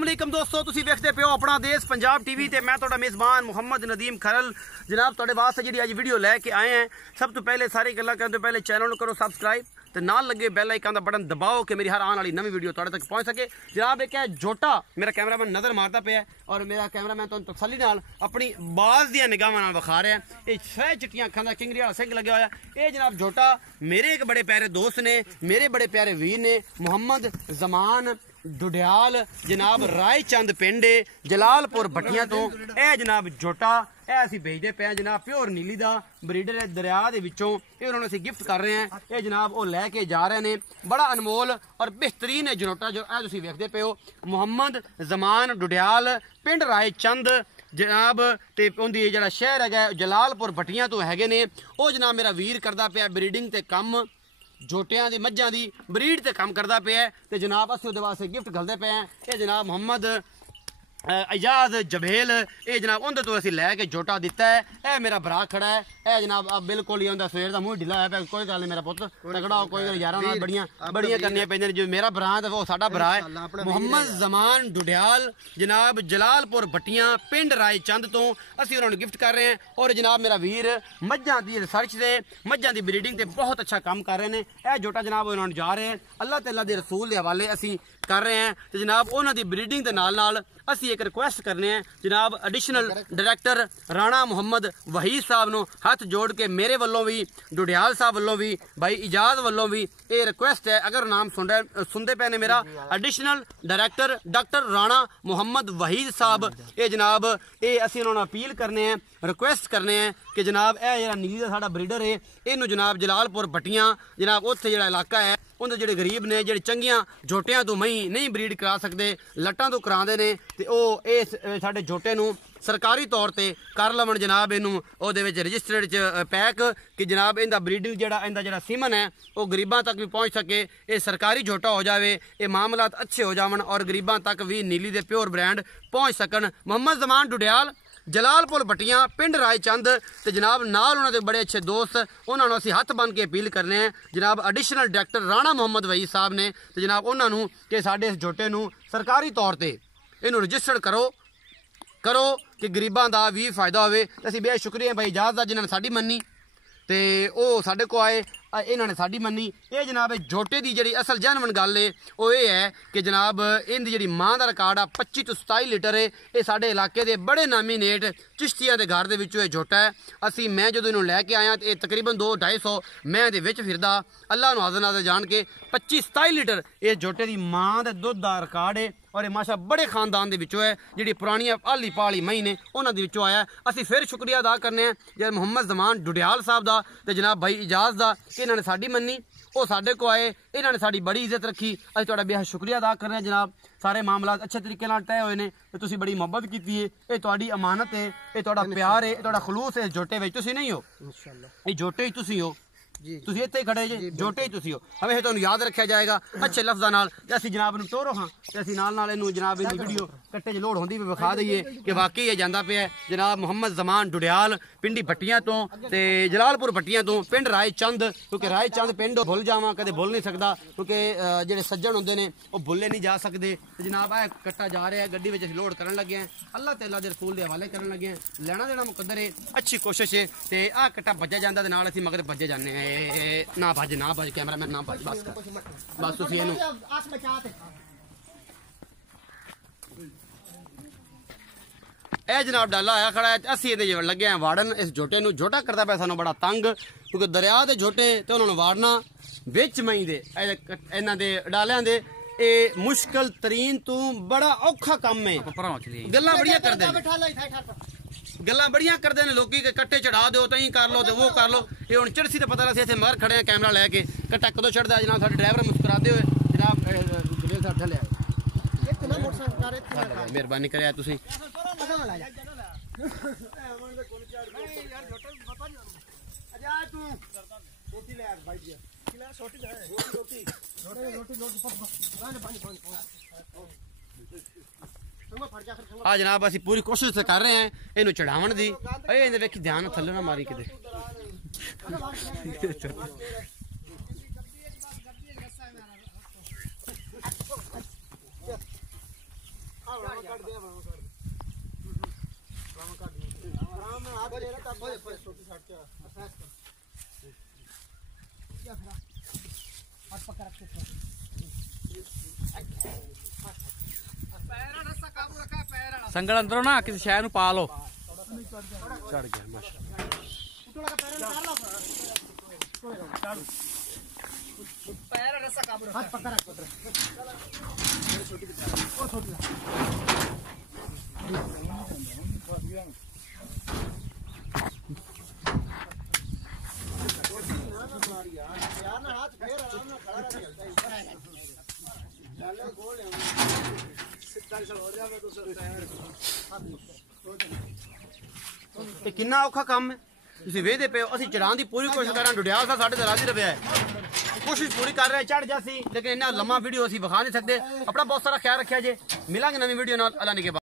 अस्सलाम वालेकुम दोस्तों, तुसी देखते पे हो अपना देश पंजाब टीवी ते मैं तुहाडा मेज़बान मुहम्मद नदीम खरल जनाब तुहाडे वास्ते जिहड़ी अज वीडियो लैके आए हैं। सब तो पहले सारी गल्लां करन तो पहले चैनल करो सबसक्राइब ते नाल लगे बेल आइकन दा बटन दबाओ कि मेरी हर आने वाली नवी वीडियो तुहाडे तक पहुंच सके। जनाब एक है जोटा, मेरा कैमरामैन नजर मारता पे और मेरा कैमरामैन तुहानू तसल्ली नाल अपनी बाज दियां निगाहां नाल विखा रहा है। ये 6 चिट्टियां अखां दा किंगरी वाला सिंह लग्या होया। ये जनाब जोटा मेरे एक बड़े प्यारे दोस्त ने, मेरे बड़े प्यारे वीर ने, मुहम्मद जमान डुडियाल जनाब रायचंद पिंड जलालपुर भट्टियां तो यह जनाब जोटा यह असी भेजते पे जनाब प्योर नीली दा ब्रीडर है दरिया दे विचों। ये उन्होंने असी गिफ्ट कर रहे हैं। ये जनाब वो लैके जा रहे हैं। बड़ा अनमोल और बेहतरीन है जोटा जो है तुसीं वेखदे पे हो। मुहम्मद जमान डुडियाल पिंड रायचंद जनाब ते उनदी जिहड़ा शहर है जलालपुर भट्टियां तो हैगे ने। वो जनाब मेरा वीर करदा पिया ब्रीडिंग ते कम जोटियां दी मज्जां दी ब्रीड ते कम करदा पिया ते जनाब असीं उहदे वास्ते गिफ्ट घलदे पे हैं। ये जनाब मोहम्मद एजाज जबेल ये जनाब उनदे तो असीं लैके जोटा दिता है। यह मेरा भरा खड़ा है। यह जनाब अब बिल्कुल ही उनदा सवेर दा मूंह ढिला होया पिया। कोई गल नहीं मेरा पुत्त तगड़ा हो, कोई गल यारां नाल बड़ियां करनियां पैंदियां। जो मेरा भरा है वो साडा भरा है। मुहम्मद जमान डुडियाल जनाब जलालपुर भट्टियां पिंड रायचंद तो असीं उन्होंने गिफ्ट कर रहे हैं। और जनाब मेरा वीर मज्जां दी रिसर्च से मज्जां दी ब्रीडिंग ते बहुत अच्छा काम कर रहे हैं। यह जोटा जनाब उन्होंने जा रहे हैं अल्लाह ते अल्लाह दे रसूल दे हवाले असीं कर रहे हैं। तो जनाब उन्हों की ब्रीडिंग के नाल असी एक रिक्वेस्ट करने हैं जनाब एडिशनल डायरैक्टर राणा मुहम्मद वहीद साहब नूं हाथ जोड़ के मेरे वालों भी डुडियाल साहब वालों भी भाई इजाज वालों भी ये रिक्वेस्ट है। अगर नाम सुनते पे ने मेरा additional director doctor Rana Muhammad Waheed साहब ये जनाब ये असी उन्होंने अपील करने हैं, रिक्वेस्ट करने हैं कि जनाब यह जो नीली का साडा ब्रीडर है इनू जनाब जलालपुर भट्टियां जनाब उत्थे जिहड़ा इलाका है उन्हें जिहड़े गरीब ने जिहड़े चंगियां जोटियां तो मई नहीं ब्रीड करा सकते लट्टां तो करांदे ने ते ओह इस साडे जोटे नूं सरकारी तौर पर कर लवन जनाब इनू ओहदे विच रजिस्टर्ड च पैक कि जनाब इनका ब्रीडिंग जिहड़ा इनका जिहड़ा सीमन है वह गरीबां तक भी पहुँच सके। ये सरकारी जोटा हो जाए, ये मामलात अच्छे हो जावन और गरीबां तक भी नीली दे प्योर ब्रांड पहुँच सकन। मुहम्मद जमान डुडियाल जलालपुर भट्टियां पिंड रायचंद ते जनाब नाल उन्होंने बड़े अच्छे दोस्त उन्होंने असीं हथ बन के अपील करने हैं जनाब एडिशनल डायरैक्टर राणा मुहम्मद वहीद साहब ने ते जनाब उन्होंने कि साडे इस जोटे नूं सरकारी तौर पर इनू रजिस्टर्ड करो कि गरीबां दा भी फायदा होवे। असीं बेहद शुक्रिया भाई इजाज दा जिन्होंने साडी मन्नी ते ओह साडे को आए इन्होंने साडी मन्नी। ये जनाब जोटे की जी असल जनवन गल है वो ये है कि जनाब इनकी जी माँ का रिकॉर्ड आ 25 तो 27 लीटर है। ये साडे इलाके के बड़े नामी नेट चिश्तियां के घर के जोटा है। असी मैं जो इन्हों लैके आया तो तकरीबन 200-250 मैं दे विच फिरदा अल्लाह नूं हाज़र नाज़र जान के 25-27 लीटर ये जोटे की माँ के दुध का रिकॉर्ड है। और ये माशा बड़े खानदान के विचों है जी पुरानियां आली पाली मई ने उन्होंने के विचों आया। असी फिर शुक्रिया अदा करने हैं जब मुहम्मद जमान डुडियाल साहब का तो जनाब भाई इजाज का इन्होंने साडी मन्नी वो साडे को आए इन्होंने साडी बड़ी इज्जत रखी। असीं तुहाडा बेहद शुक्रिया अदा कर रहे हैं जनाब। सारे मामला अच्छे तरीके नाल तय होए ने ते तुसीं बड़ी मुहब्बत कीती है। ये तुहाडी अमानत है, ये तुहाडा प्यार है, ये तुहाडा खलूस है। जोटे विच तुसीं नहीं हो, ये जोटे ही तुसीं हो, तुसीं इत्थे खड़े जे जोटे ही तुसीं हो। हमेशा तुहानूं याद रखा जाएगा अच्छे लफ्ज़ां नाल। ते असीं जनाब नूं तोरो हाँ ते असीं नाल इनू जनाब इहदी वीडियो कट्टे च लोड होंदी भी विखा दईए कि वाकई ये जांदा पिया जनाब मुहम्मद जमान डुडियाल पिंडी भट्टियां तो ते जलालपुर भट्टियां तो पिंड रायचंद। क्योंकि रायचंद पिंड भुल जावां कदे भुल नहीं सकदा क्योंकि जिहड़े सज्जन हुंदे ने वो भुल्ले नहीं जा सकदे। ते जनाब आ कट्टा जा रहा है गड्डी विच लोड करन लगे हैं अल्लाह ते अल्लाह दे रसूल दे हवाले करन लगे हैं। लेना देना मुकद्दर है, अच्छी कोशिश है ते आ कट्टा भज्जा जांदा ते नाल असीं मगर भज्जे जाने हैं। ना भज कैमरामैन ना भज बस बस तुसीं इहनूं ए जनाब डाला आया खड़ा है। असीं इहदे लगे हैं वाड़न इस जोटे नूं। जोटा करदा पिया सानूं बड़ा तंग क्योंकि दरिया दे जोटे ते उन्होंने वाड़ना विच मई दे इन्हां दे डालियां दे ये मुश्किल तरीन तो बड़ा औखा काम है। गल्लां बड़ियां करदे गल्लां बड़ियां करते हैं लोग कि कट्टे चढ़ा दो तो कर लो तो वो कर लो। ये हम चिड़सी तो पता लगे इतने मगर खड़े हैं कैमरा लैके कट्टा कदों चढ़ता है। जनाब साडे ड्राइवर मुस्कुराते हुए जनाब जवेल साहब थले मेहरबानी करे तुसीं हाँ जनाब असी पूरी कोशिश कर रहे हैं इनू चढ़ावन दी। वेखी ध्यान थल्ले ना मारी किते संगल अंदरों ना किसी शहर में पा लो चढ़ गया माशाल्लाह ਇਹ ਕਿੰਨਾ ਔਖਾ ਕੰਮ ਹੈ ਤੁਸੀਂ ਵੇਖਦੇ ਪਏ ਹੋ ਅਸੀਂ ਚੜਾਉਣ ਦੀ ਪੂਰੀ ਕੋਸ਼ਿਸ਼ ਕਰ ਰਹੇ ਹਾਂ ਡੁੱਡਿਆ ਸਾ ਸਾਡੇ ਤੇ ਰਾਜ਼ੀ ਰਵਿਆ ਹੈ ਕੋਸ਼ਿਸ਼ ਪੂਰੀ ਕਰ ਰਹੇ ਚੜ ਜਾ ਸੀ ਲੇਕਿਨ ਇੰਨਾ ਲੰਮਾ ਵੀਡੀਓ ਅਸੀਂ ਵਿਖਾ ਨਹੀਂ ਸਕਦੇ ਆਪਣਾ ਬਹੁਤ ਸਾਰਾ ਖਿਆਲ ਰੱਖਿਆ ਜੇ ਮਿਲਾਂਗੇ ਨਵੀਂ ਵੀਡੀਓ ਨਾਲ ਅੱਲਾ ਨੇ ਕੇ